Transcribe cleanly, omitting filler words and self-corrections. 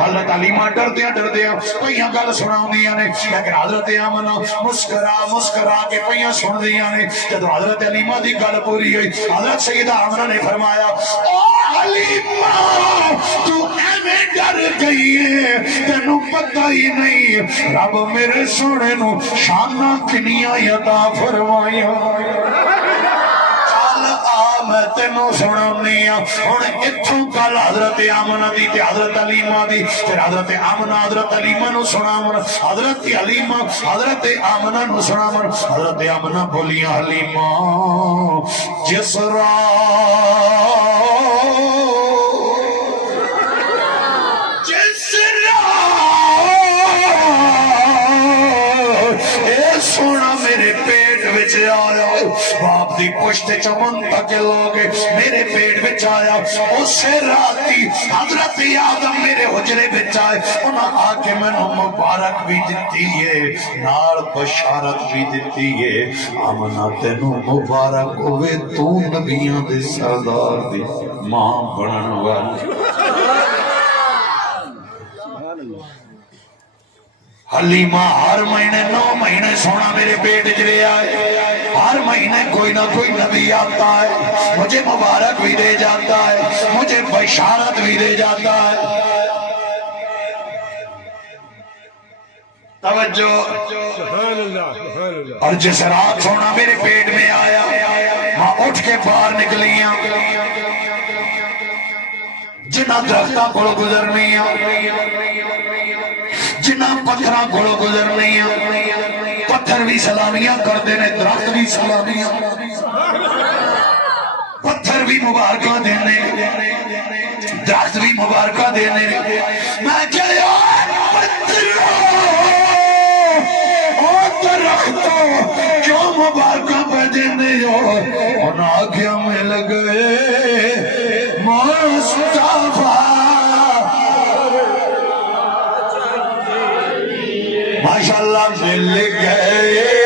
حضرت علیمہ ڈردیاں پہیاں گل سناؤندیاں نے، لیکن حضرت آمنہ مسکرا کے پہیاں سن دیاں نے۔ جب حضرت علیمہ دی گل پوری ہوئی، حضرت سیدہ آمنہ نے فرمایا، او علیمہ تو ایویں ڈر گئی ہے، تینوں پتہ ہی نہیں رب میرے سونے نو شاناں کنیاں عطا فرمائیاں۔ میں تینوں سناؤنی ہوں ہن اتھوں گل حضرت آمنہ دی تے حضرت علیمہ دی، پھر حضرت آمنہ حضرت علیمہ نو سناون، حضرت علیمہ حضرت آمنہ نو سناون۔ حضرت آمنہ بولیاں، حلیمہ جس سونا میرے پیٹ وچ آیا، باپ دی پشت چمن تک لوگ میرے پیٹ وچ آیا، اسے راتی حضرت آدم میرے حجرے وچ آئے، انہاں آ کے میں نو مبارک بھی دتی ہے، نال بشارت بھی دتی ہے، آمنہ تینو مبارک ہوئے تو نبیاں دے سردار دی ماں بنن والی۔ حلیمہ ہر مہینے 9 مہینے سونا میرے پیٹ جلے آئے، ہر مہینے کوئی نہ کوئی نبی آتا ہے، مجھے مبارک بھی دے جاتا ہے، مجھے بشارت بھی دے جاتا ہے۔ توجہ، اور جس رات سونا میرے پیٹ میں آیا، ماں اٹھ کے باہر نکلیاں، جنہ درختہ کو گزرنیاں، جنہ پتھراں کو گزرنیاں، پتھر بھی سلامیاں کر دینے، درخت بھی سلامیاں، پتھر بھی مبارکہ دینے، درخت بھی مبارکہ دینے۔ میں کیا یار پتھروں اور درختوں کیوں مبارکہ پہ دینے ہو؟ ان آنکھیں مل گئے مصطفیٰ، ماشاءاللہ مل گئے